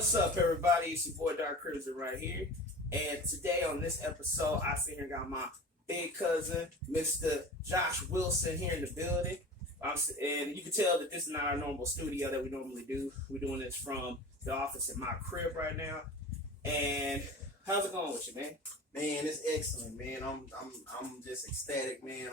What's up, everybody? It's your boy DarkCrimson right here. And today on this episode, I sit here and got my big cousin, Mr. Josh Wilson, here in the building. And you can tell that this is not our normal studio that we normally do. We're doing this from the office in my crib right now. And how's it going with you, man? Man, it's excellent, man. I'm just ecstatic, man.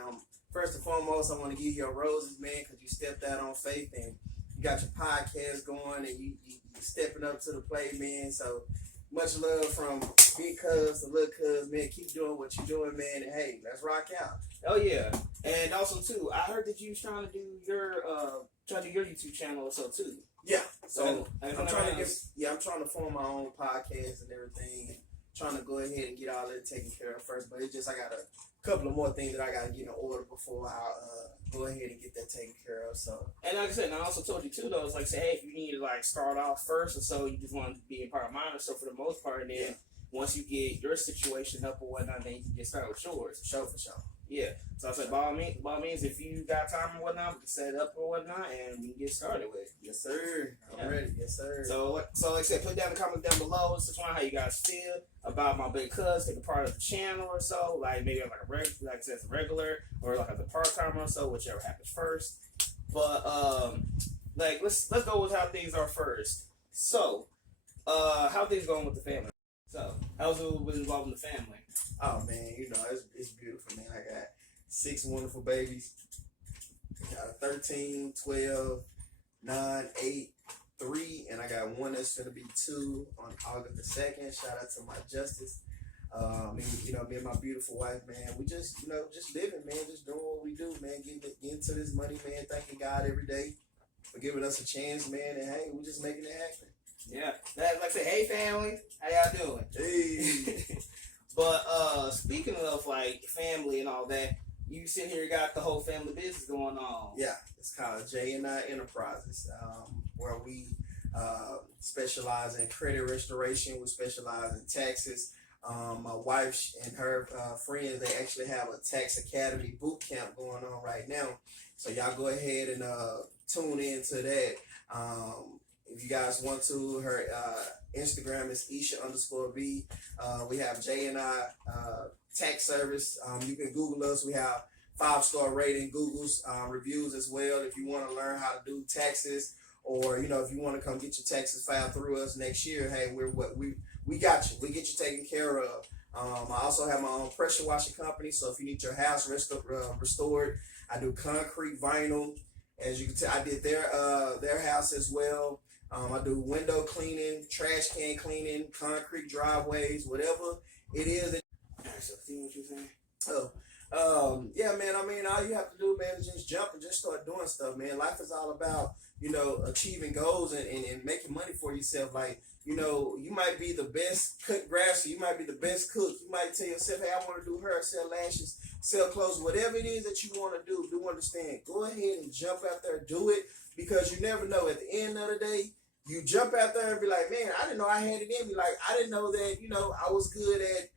First and foremost, I want to give you your roses, man, because you stepped out on faith and you got your podcast going and you stepping up to the plate, man. So much love from big cuz to little cuz, man. Keep doing what you're doing, man. And hey, let's rock out. Oh yeah, and also too, I heard that you was trying to do your YouTube channel or so too. Yeah. So I'm trying to form my own podcast and everything, and trying to go ahead and get all that taken care of first. But it's just I got a couple of more things that I got to get in order before I go ahead and get that taken care of. So, and like I said, and I also told you too, though, it's like, say, hey, if you need to like start off first or so, you just want to be a part of mine or so for the most part, and then once you get your situation up or whatnot, then you can get started with yours. For sure. Yeah. So I said, by all means, if you got time or whatnot, we can set it up or whatnot, and we can get started with it. Yes, sir. I'm ready. Yes, sir. So like I said, put down the comments down below. Just how you guys feel about my big cuz taking part of the channel or so. Like maybe like I said, a regular or like as a part timer or so, whichever happens first. But like let's go with how things are first. So, how things going with the family? So, how's it was involved in the family? Oh man, it's beautiful, man. I got 6 wonderful babies. I got a 13, 12, 9, 8, 3, and I got one that's gonna be 2 on August the 2nd. Shout out to my Justice. Me and my beautiful wife, man. We just living, man. Just doing what we do, man. Getting to this money, man. Thanking God every day for giving us a chance, man. And hey, we just making it happen. Yeah, like I said, hey family, how y'all doing? Hey. But speaking of like family and all that, you sit here got the whole family business going on. Yeah, it's called JADIENTERPRIESE, where we specialize in credit restoration. We specialize in taxes. My wife and her friends, they actually have a tax academy boot camp going on right now. So y'all go ahead and tune into that. If you guys want to, her Instagram is Isha_V. We have JNI tax service. You can Google us. We have 5-star rating, Google's reviews as well. If you want to learn how to do taxes, or if you want to come get your taxes filed through us next year, hey, we got you. We get you taken care of. I also have my own pressure washing company. So if you need your house restored, I do concrete, vinyl. As you can tell, I did their house as well. I do window cleaning, trash can cleaning, concrete driveways, whatever it is. Alright, so see what you're saying? Yeah, man. I mean, all you have to do, man, is just jump and just start doing stuff, man. Life is all about, achieving goals and making money for yourself. Like, you might be the best cut grass, or you might be the best cook. You might tell yourself, hey, I want to do hair, sell lashes, sell clothes, whatever it is that you want to do understand. Go ahead and jump out there, do it, because you never know. At the end of the day, you jump out there and be like, man, I didn't know I had it in me. Like, I didn't know that, I was good at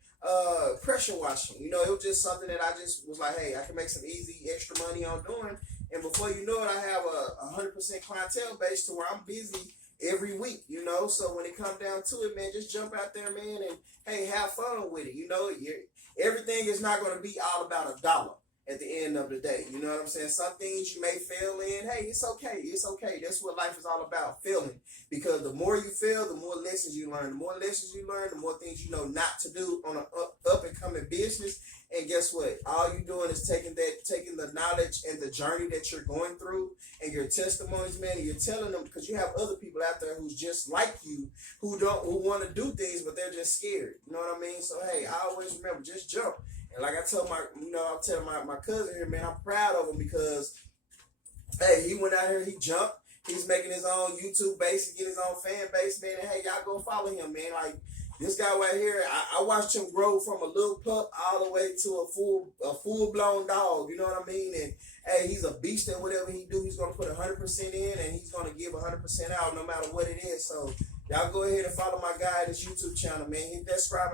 pressure washing. It was just something that I just was like, hey, I can make some easy extra money on doing. And before you know it, I have a 100% clientele base to where I'm busy every week, So when it comes down to it, man, just jump out there, man, and hey, have fun with it. Everything is not going to be all about $1 at the end of the day. You know what I'm saying? Some things you may fail in. Hey, it's okay. It's okay. That's what life is all about, failing. Because the more you fail, the more lessons you learn. The more lessons you learn, the more things you know not to do on an up and coming business. And guess what? All you're doing is taking the knowledge and the journey that you're going through and your testimonies, man, and you're telling them, because you have other people out there who's just like you, who want to do things, but they're just scared. You know what I mean? So hey, I always remember, just jump. And like I tell I'm telling my cousin here, man, I'm proud of him because, hey, he went out here, he jumped. He's making his own YouTube base, get his own fan base, man. And hey, y'all go follow him, man. Like this guy right here, I watched him grow from a little pup all the way to a full blown dog. You know what I mean? And hey, he's a beast at whatever he do. He's gonna put 100% in, and he's gonna give 100% out, no matter what it is. So y'all go ahead and follow my guy at his YouTube channel, man. Hit that subscribe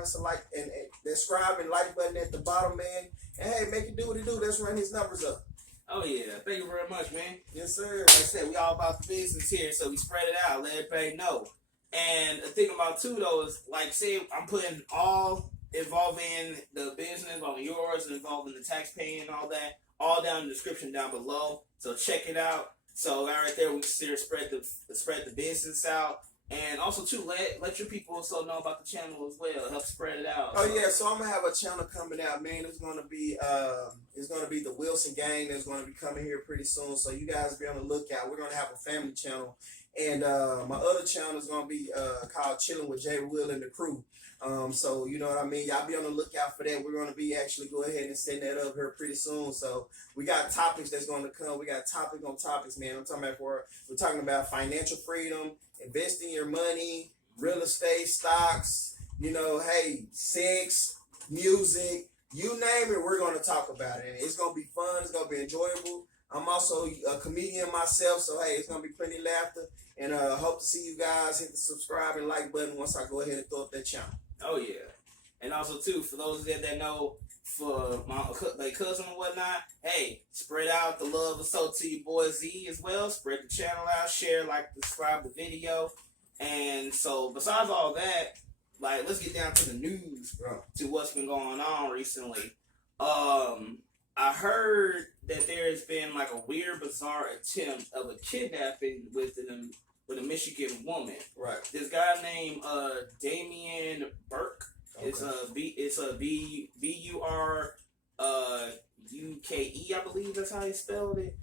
and like button at the bottom, man. And hey, make it do what it do. Let's run his numbers up. Oh yeah, thank you very much, man. Yes, sir. Like I said, we all about the business here, so we spread it out, let everybody know. And the thing about too though is like, say I'm putting all involving the business, involving yours, and involving the tax paying and all that, all down in the description down below. So check it out. So right there, we consider spread the business out, and also too let your people also know about the channel as well. Help spread it out. Oh yeah, so I'm gonna have a channel coming out, man. It's gonna be the Wilson gang that's gonna be coming here pretty soon. So you guys be on the lookout. We're gonna have a family channel, and my other channel is gonna be called Chilling with Jay Will and the Crew. So you know what I mean. Y'all be on the lookout for that. We're gonna be actually go ahead and setting that up here pretty soon. So we got topics that's gonna come. We got topic on topics, man. I'm talking about we're talking about financial freedom, investing your money, real estate, stocks. You know, hey, sex, music, you name it, we're gonna talk about it. And it's gonna be fun. It's gonna be enjoyable. I'm also a comedian myself, so hey, it's gonna be plenty of laughter. And hope to see you guys. Hit the subscribe and like button once I go ahead and throw up that channel. Oh yeah, and also too for those that know, for my cousin and whatnot, hey, spread out the love and so to your boy Z as well. Spread the channel out, share, like, subscribe the video, and so besides all that, like, let's get down to the news, to what's been going on recently. I heard that there's been like a weird, bizarre attempt of a kidnapping with a Michigan woman. Right. This guy named Damien Burke. Okay. It's a BURUKE, I believe that's how he spelled it.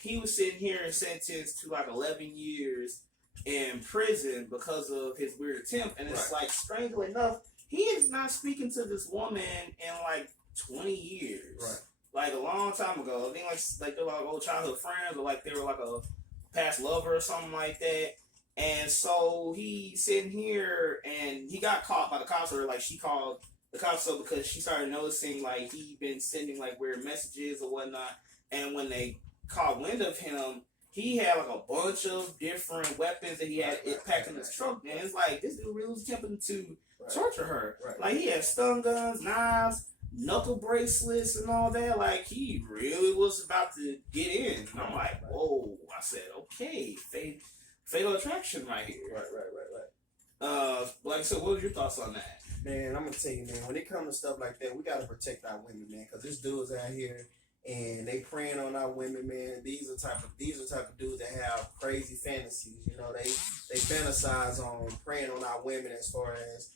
He was sitting here and sentenced to like 11 years in prison because of his weird attempt, and it's like, strangely enough, he is not speaking to this woman in like 20 years. Right. Like a long time ago. I think like they're like old childhood friends, or like they were like a past lover or something like that. And so he's sitting here and he got caught by the cops, or like she called the cops up because she started noticing like he'd been sending like weird messages or whatnot. And when they caught wind of him, he had like a bunch of different weapons that he had packed in his trunk. And it's like, this dude really was attempting to torture her. Right. Like, he had stun guns, knives, knuckle bracelets, and all that. Like, he really was about to get in. And I'm like, whoa. I said, okay, fatal attraction right here. Right. Like I said, what are your thoughts on that? Man, I'm gonna tell you, man, when it comes to stuff like that, we gotta protect our women, man, because there's dudes out here and they preying on our women, man. These are type of dudes that have crazy fantasies. You know, they fantasize on preying on our women, as far as,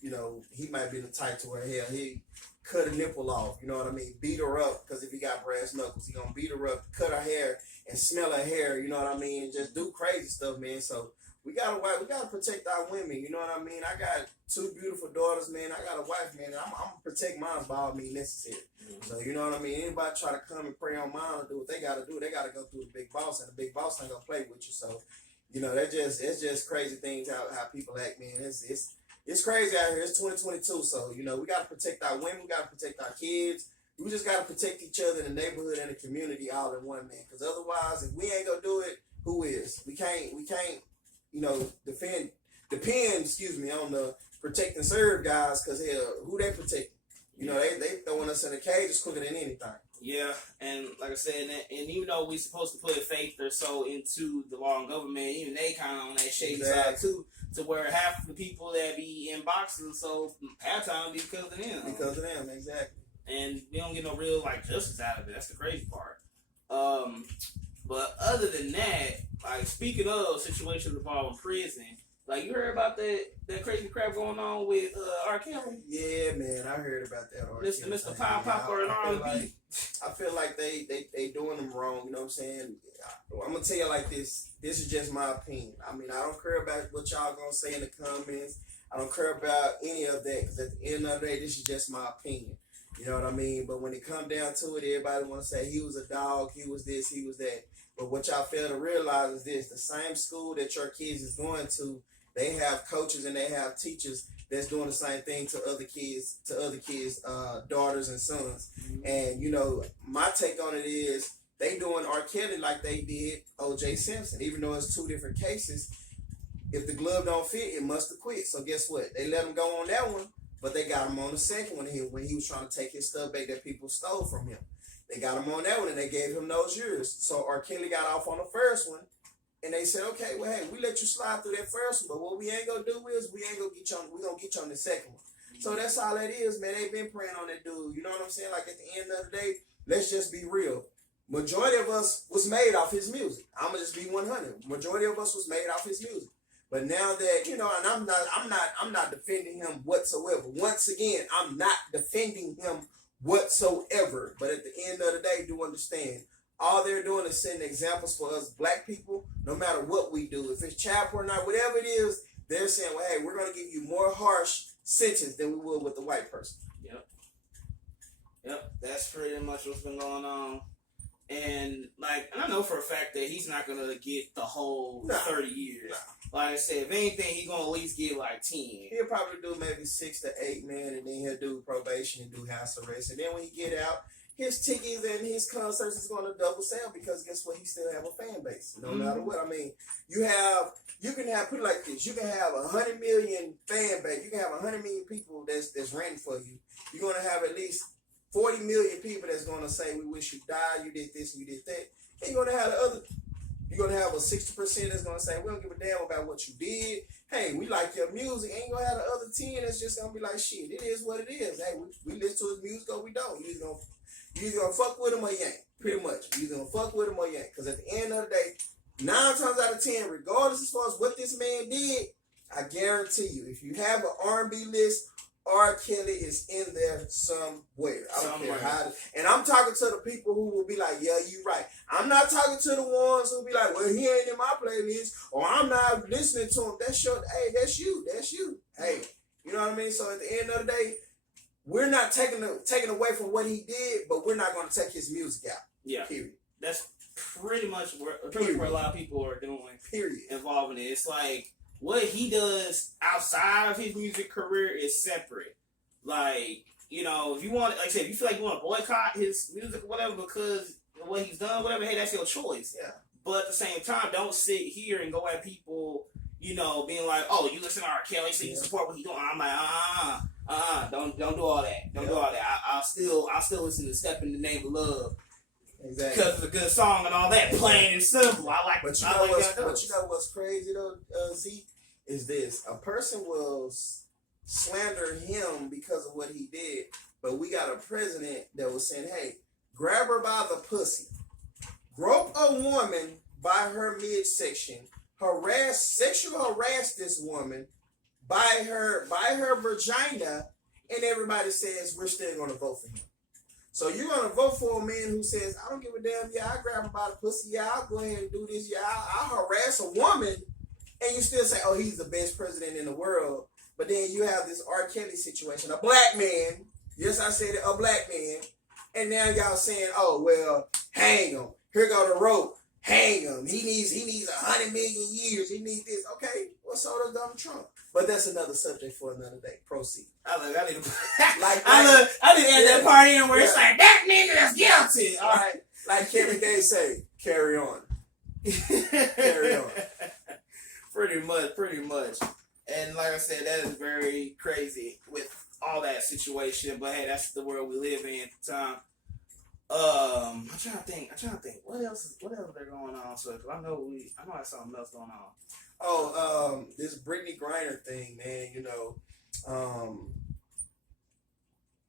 you know, he might be the type to where, hell, he cut a nipple off, you know what I mean? Beat her up, because if he got brass knuckles, he gonna beat her up, cut her hair, and smell her hair, you know what I mean? And just do crazy stuff, man. So we gotta protect our women, you know what I mean? I got 2 beautiful daughters, man. I got a wife, man. I'm gonna protect mine by all means necessary. Mm-hmm. So you know what I mean? Anybody try to come and prey on mine or do what they gotta do, they gotta go through the big boss, and the big boss ain't gonna play with you. So, you know, it's just crazy things how people act, man. It's crazy out here. It's 2022, so you know we gotta protect our women, we gotta protect our kids. We just gotta protect each other in the neighborhood and the community all in one, man. Because otherwise, if we ain't gonna do it, who is? We can't, you know, depend, on the protect and serve guys. Because hell, who they protect? You know, they throwing us in a cage is quicker than anything. Yeah, and like I said, and even though we supposed to put faith or so into the law and government, even they kind of on that shady side too, to where half of the people that be in boxing, so half time be because of them. Because of them, exactly. And we don't get no real like justice out of it. That's the crazy part. But other than that, like, speaking of situations involving prison, like, you heard about that crazy crap going on with R. Kelly? Yeah, man, I heard about that. Mr. Pop Popper and R&B. I feel like they doing them wrong. You know what I'm saying? I'm gonna tell you like this. This is just my opinion. I mean, I don't care about what y'all gonna say in the comments. I don't care about any of that, because at the end of the day, this is just my opinion. You know what I mean? But when it come down to it, everybody want to say he was a dog, he was this, he was that. But what y'all fail to realize is this: the same school that your kids is going to, they have coaches and they have teachers that's doing the same thing to other kids, daughters and sons. Mm-hmm. And you know, my take on it is they doing R. Kelly like they did O.J. Simpson. Even though it's 2 different cases, if the glove don't fit, it must have quit. So guess what? They let him go on that one, but they got him on the second one when he was trying to take his stuff back that people stole from him. They got him on that one and they gave him those years. So R. Kelly got off on the first one, And they said, okay, well, hey, we let you slide through that first one, but what we ain't gonna do is we gonna get you on the second one. So that's all that is, man. They've been preying on that dude. You know what I'm saying? Like at the end of the day, let's just be real. Majority of us was made off his music. I'ma just be 100. Majority of us was made off his music. But now that, you know, and I'm not defending him whatsoever. Once again, I'm not defending him whatsoever. But at the end of the day, do understand, all they're doing is setting examples for us black people, no matter what we do. If it's child porn or not, whatever it is, they're saying, well, hey, we're going to give you more harsh sentence than we would with the white person. Yep. That's pretty much what's been going on. And, like, I know for a fact that he's not going to get the whole 30 years. Like I said, if anything, he's going to at least get, like, 10. He'll probably do maybe 6 to 8, man, and then he'll do probation and do house arrest. And then when he get out, his tickets and his concerts is going to double sell because guess what? He still have a fan base, no matter what. I mean, you can have, put it like this, you can have 100 million fan base. You can have 100 million people that's renting for you. You're going to have at least 40 million people that's going to say, we wish you died, you did this, and you did that. And you're going to have you're going to have a 60% that's going to say, we don't give a damn about what you did. Hey, we like your music. And you're going to have the other 10 that's just going to be like, shit, it is what it is. Hey, we listen to his music or we don't. You either going to fuck with him or you ain't. Pretty much. You either going to fuck with him or you ain't. Because at the end of the day, 9 times out of 10, regardless as far as what this man did, I guarantee you, if you have an R&B list, R. Kelly is in there somewhere. I don't care how. And I'm talking to the people who will be like, yeah, you right. I'm not talking to the ones who be like, well, he ain't in my playlist, or I'm not listening to him. That's you. Hey, you know what I mean? So at the end of the day, we're not taking away from what he did, but we're not going to take his music out. Yeah. Period. That's pretty much where a lot of people are doing. Period. Involving it. It's like, what he does outside of his music career is separate. Like, you know, if you want, like I said, if you feel like you want to boycott his music or whatever because of what he's done, whatever, hey, that's your choice. Yeah. But at the same time, don't sit here and go at people, you know, being like, oh, you listen to R. Kelly, so you support what he's doing. I'm like, don't do all that. Don't do all that. I'll still listen to Step in the Name of Love. Exactly. Because it's a good song and all that, plain and simple. I like. But you know what's crazy though, Z, is this: a person will slander him because of what he did, but we got a president that was saying, "Hey, grab her by the pussy, grope a woman by her midsection, sexual harass this woman by her vagina," and everybody says we're still going to vote for him. So you're going to vote for a man who says, I don't give a damn, yeah, I grab him by the pussy, yeah, I'll go ahead and do this, yeah, I'll harass a woman, and you still say, oh, he's the best president in the world. But then you have this R. Kelly situation, a black man, yes, I said it, a black man, and now y'all saying, oh, well, hang him, here go the rope, hang him, he needs 100 million years, he needs this, okay, well, so does Donald Trump. But that's another subject for another day. Proceed. I need to add that part in where it's like, that nigga is guilty. All right. Like Kevin Gates say, carry on. Carry on. Pretty much. And like I said, that is very crazy with all that situation. But hey, that's the world we live in at the time. I'm trying to think. What else is there going on? So I know there's something else going on. Oh, this Brittney Grinder thing, man, you know,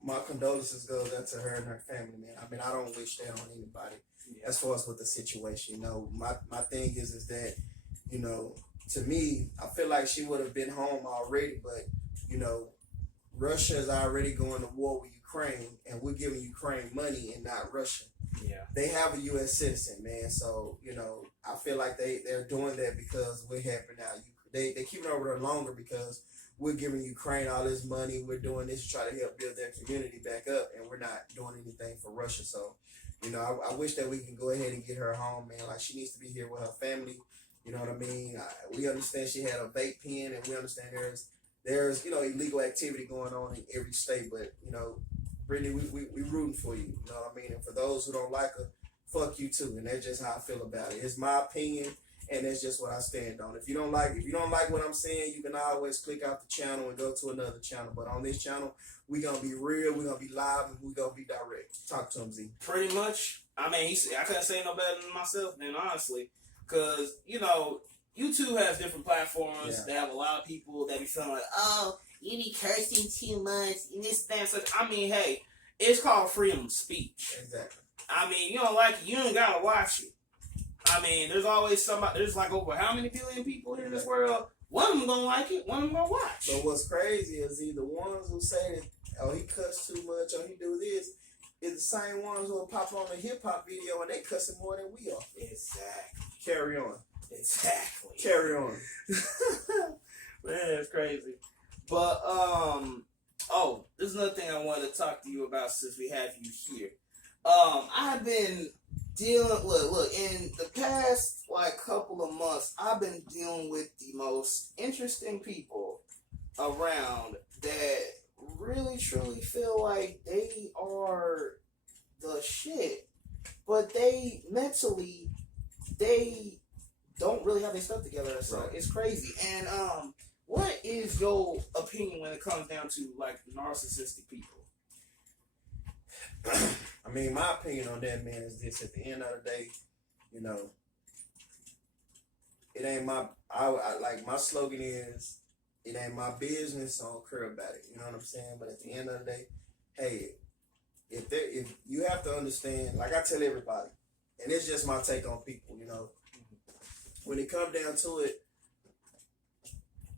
my condolences goes out to her and her family, man. I mean, I don't wish that on anybody as far as with the situation. You know, my thing is that, you know, to me, I feel like she would have been home already, but, you know, Russia is already going to war with Ukraine, and we're giving Ukraine money and not Russia. Yeah. They have a U.S. citizen, man. So, you know, I feel like they're doing that because we're helping out. They keep it over there longer because we're giving Ukraine all this money. We're doing this to try to help build their community back up, and we're not doing anything for Russia. So, you know, I wish that we can go ahead and get her home, man. Like, she needs to be here with her family. You know what I mean? We understand she had a vape pen, and we understand there's you know, illegal activity going on in every state, but, you know, Brittney, we rooting for you. You know what I mean? And for those who don't like her, fuck you too. And that's just how I feel about it. It's my opinion, and that's just what I stand on. If you don't like what I'm saying, you can always click out the channel and go to another channel. But on this channel, we're gonna be real, we're gonna be live, and we're gonna be direct. Talk to him, Z. Pretty much. I mean, I couldn't say no better than myself, man, honestly. Because, YouTube has different platforms. Yeah. They have a lot of people that be feeling like, oh, you be cursing too much, and this, that, and such. I mean, hey, it's called freedom of speech. Exactly. I mean, you don't like it, you don't gotta watch it. I mean, there's always somebody, there's like over how many billion people here in this world? One of them gonna like it, one of them gonna watch. But what's crazy is either ones who say that, oh, he cuss too much, or he do this, is the same ones who will pop on a hip-hop video and they cussing more than we are. Exactly. Carry on. Exactly. Carry on. Man, it's crazy. But, there's another thing I wanted to talk to you about since we have you here. I've been dealing, look, in the past, couple of months, I've been dealing with the most interesting people around that really, truly feel like they are the shit. But they mentally, they don't really have their stuff together, so right. It's crazy. And what is your opinion when it comes down to narcissistic people? I mean, my opinion on that, man, is this: at the end of the day, it ain't my. My slogan is, it ain't my business, so I don't care about it. You know what I'm saying? But at the end of the day, hey, if you have to understand, like I tell everybody, and it's just my take on people, when it comes down to it,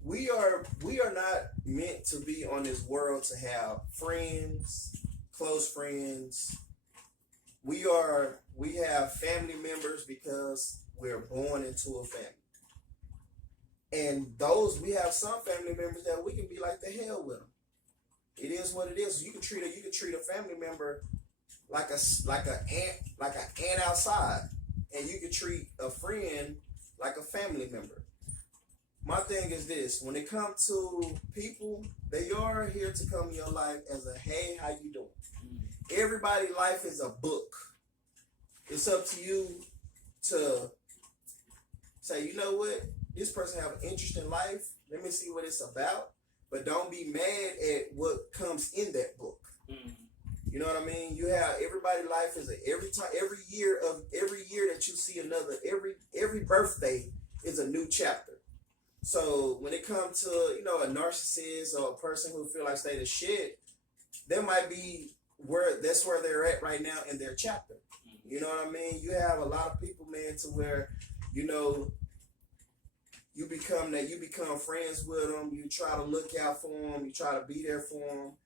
we are not meant to be on this world to have friends, close friends. We have family members because we're born into a family. And we have some family members that we can be like the hell with them. It is what it is. You can treat a family member like an ant outside, and you can treat a friend like a family member. My thing is this: when it comes to people, they are here to come in your life as a hey, how you doing? Mm-hmm. Everybody's life is a book. It's up to you to say, you know what, this person have an interesting life. Let me see what it's about. But don't be mad at what comes in that book. Mm-hmm. You know what I mean? You have everybody's life is every year that you see another, every birthday is a new chapter. So when it comes to, a narcissist or a person who feel like they the shit, there might be that's where they're at right now in their chapter. You know what I mean? You have a lot of people, man, to where, you become friends with them. You try to look out for them. You try to be there for them.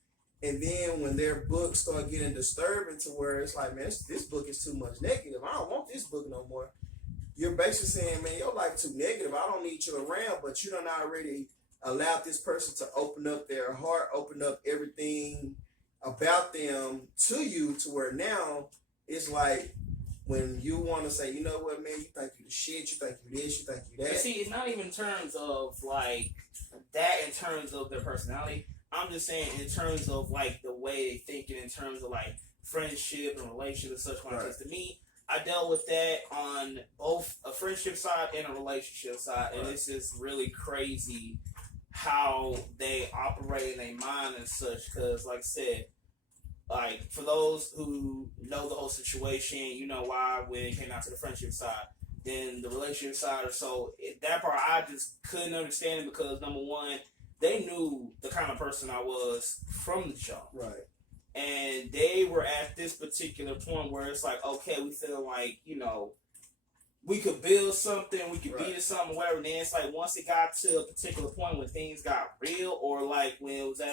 And then when their books start getting disturbing to where it's like, man, this book is too much negative. I don't want this book no more. You're basically saying, man, your life too negative. I don't need you around. But you done already allowed this person to open up their heart, open up everything about them to you, to where now it's like when you want to say, you know what, man, you think you the shit, you think you this, you think you that. But see, it's not even in terms of that, in terms of their personality. I'm just saying in terms of the way they think, and in terms of friendship and relationship and such. Because to me, I dealt with that on both a friendship side and a relationship side, and it's just really crazy how they operate in their mind and such. Because, like I said, for those who know the whole situation, you know why when it came out to the friendship side, then the relationship side or so. That part I just couldn't understand it because, number one, they knew the kind of person I was from the jump. Right. And they were at this particular point where it's like, okay, we feel like, we could build something, we could be to something, whatever. And then it's like once it got to a particular point when things got real, or when it was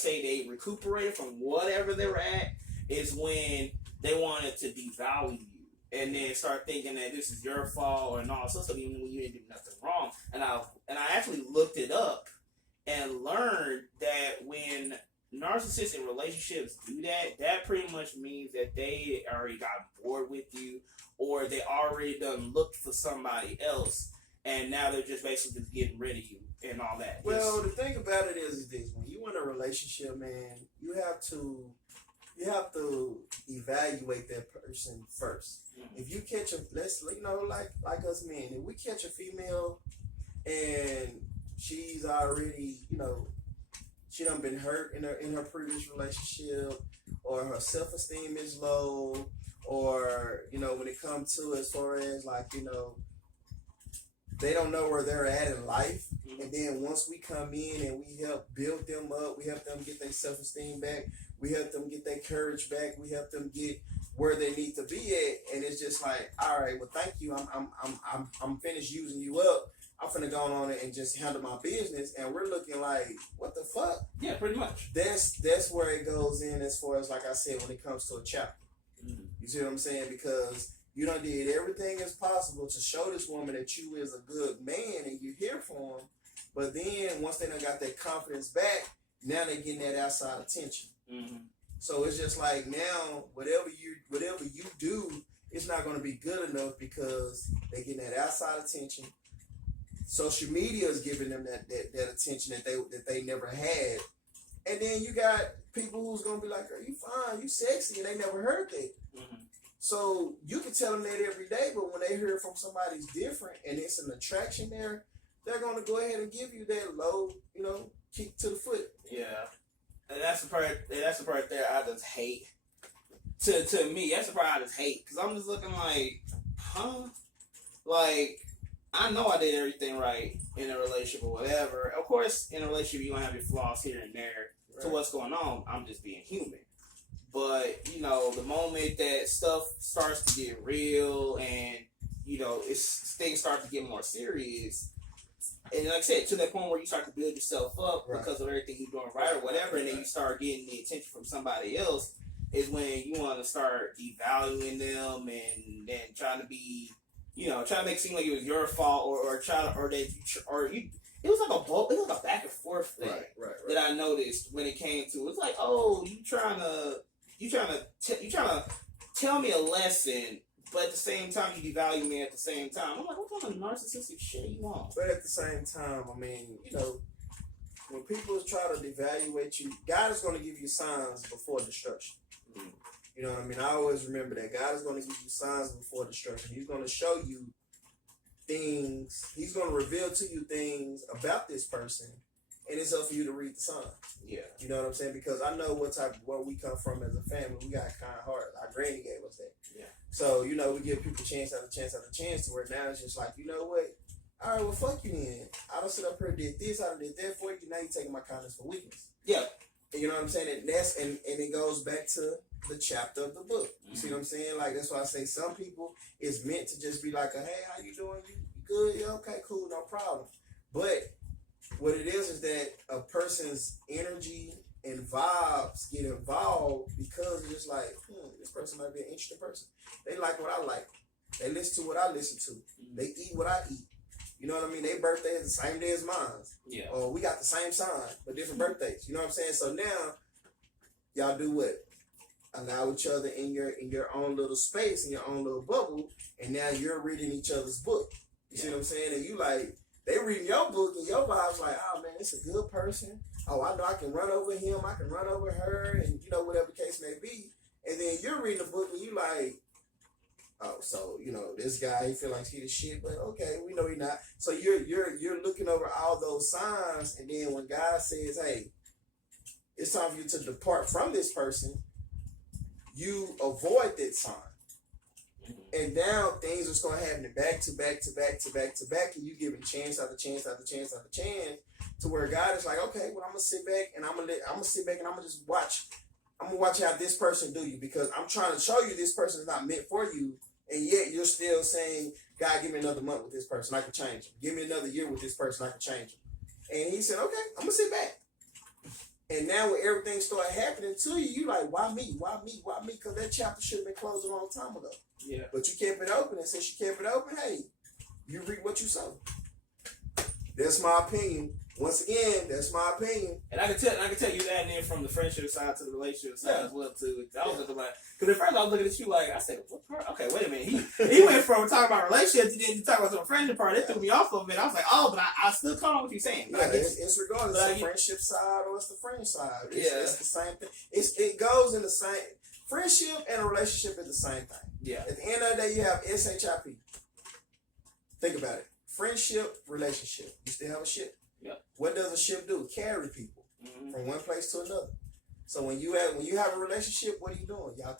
say they recuperated from whatever they were at, is when they wanted to devalue you. And then start thinking that this is your fault or all sorts of stuff, even when you didn't do nothing wrong. And I actually looked it up and learned that when narcissistic relationships do that, that pretty much means that they already got bored with you, or they already done looked for somebody else, and now they're just basically just getting rid of you and all that. Well, the thing about it is this: when you in a relationship, man, you have to evaluate that person first. Mm-hmm. If you catch like us men, if we catch a female and she's already, she done been hurt in her previous relationship, or her self-esteem is low, or when it comes to as far as they don't know where they're at in life. And then once we come in and we help build them up, we help them get their self-esteem back, we help them get their courage back, we help them get where they need to be at. And it's just like, all right, well, thank you. I'm finished using you up. I'm finna go on it and just handle my business. And we're looking like, what the fuck? Yeah, pretty much. That's where it goes in as far as, like I said, when it comes to a chapter. You see what I'm saying? Because you done did everything as possible to show this woman that you is a good man and you're here for him. But then once they done got that confidence back, now they getting that outside attention. So it's just like now, whatever you do, it's not going to be good enough because they getting that outside attention. Social media is giving them that attention that they never had. And then you got people who's going to be like, are you fine? You sexy? And they never heard that. So you can tell them that every day, but when they hear from somebody's different and it's an attraction there, they're going to go ahead and give you that low, kick to the foot. Yeah. And that's the part there I just hate. To me, that's the part I just hate. Because I'm just looking like, huh? Like, I know I did everything right in a relationship or whatever. Of course, in a relationship, you're going to have your flaws here and there. Right. To what's going on, I'm just being human. But, the moment that stuff starts to get real and, things start to get more serious, and like I said, to that point where you start to build yourself up because of everything you're doing right or whatever, and then you start getting the attention from somebody else, is when you want to start devaluing them and then trying to be, trying to make it seem like it was your fault it was like a back and forth thing that I noticed when it came to. It's like, oh, you trying to tell me a lesson, but at the same time you devalue me at the same time. I'm like, what kind of narcissistic shit you want? But at the same time, I mean, when people try to devaluate you, God is going to give you signs before destruction. You know what I mean? I always remember that. God is going to give you signs before destruction. He's going to show you things. He's going to reveal to you things about this person. And it's up for you to read the sign. Yeah. You know what I'm saying? Because I know where we come from as a family. We got kind heart. Our granny gave us that. Yeah. So, we give people chance after chance after chance to where now it's just like, you know what? All right, well, fuck you then. I don't sit up here and did this, I done did that for you. Now you're taking my kindness for weakness. Yeah. And you know what I'm saying? And it goes back to the chapter of the book. You see what I'm saying? Like, that's why I say some people, it's meant to just be like, hey, how you doing? You good? Yeah, okay, cool, no problem. But what it is that a person's energy and vibes get involved because it's just like, this person might be an interesting person. They like what I like. They listen to what I listen to. They eat what I eat. You know what I mean? Their birthday is the same day as mine. Yeah. Or we got the same sign, but different birthdays. You know what I'm saying? So now, y'all do what? Allow each other in your own little space, in your own little bubble, and now you're reading each other's book. You see what I'm saying? And you like, they reading your book, and your vibe's like, oh man, it's a good person. Oh, I know I can run over him, I can run over her, and whatever the case may be. And then you're reading the book, and you like, oh, so this guy, he feel like he the shit, but okay, we know he not. So you're looking over all those signs, and then when God says, hey, it's time for you to depart from this person, you avoid that sign. And now things are starting happening back to back to back to back to back, and you giving chance after chance after chance after chance, to where God is like, okay, well, I'm gonna sit back and I'm gonna just watch. I'm gonna watch how this person do you, because I'm trying to show you this person is not meant for you, and yet you're still saying, God, give me another month with this person, I can change him. Give me another year with this person, I can change him. And he said, okay, I'm gonna sit back. And now when everything started happening to you, you like, why me? Why me? Why me? Because that chapter should have been closed a long time ago. Yeah. But you kept it open, and since you kept it open, hey, you reap what you sow. That's my opinion. Once again, that's my opinion. And I can tell you that in from the friendship side to the relationship side as well too. I was looking like, because at first I was looking at you like, I said, what part? Okay, wait a minute. He went from talking about relationships to then talking about some friendship part. It threw me off a bit. I was like, oh, but I still call on what you're saying. Yeah, it's regardless of the friendship side or it's the friend side. It's the same thing. It goes in the same. Friendship and a relationship is the same thing. Yeah. At the end of the day, you have SHIP. Think about it. Friendship, relationship. You still have a ship. Yep. What does a ship do? Carry people from one place to another. So when you have a relationship, what are you doing? Y'all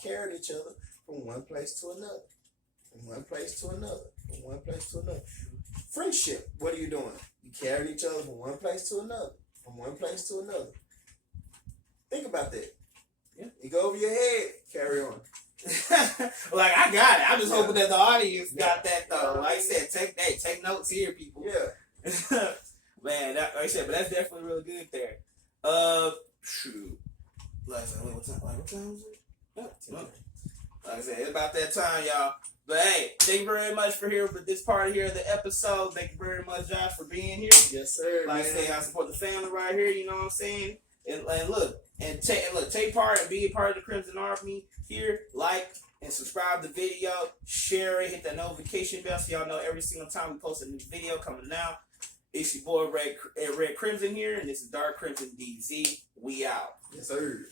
carrying each other from one place to another. From one place to another. from one place to another. Friendship, what are you doing? You carrying each other from one place to another. From one place to another. Think about that. Yeah. You go over your head, carry on. Like, I got it. I'm just hoping that the audience got that, though. Like I said, take notes here, people. Yeah. Man, like I said, but that's definitely really good there. Shoot. Like I said, what time was it? Like I said, it's about that time, y'all. But hey, thank you very much for here for this part here of the episode. Thank you very much, Josh, for being here. Yes, sir. Like I say, I support the family right here. You know what I'm saying? And take part and be a part of the Crimson Army here. Like and subscribe to the video, share it, hit that notification bell so y'all know every single time we post a new video coming out. It's your boy Red Crimson here, and this is Dark Crimson DZ. We out. Yes, sir.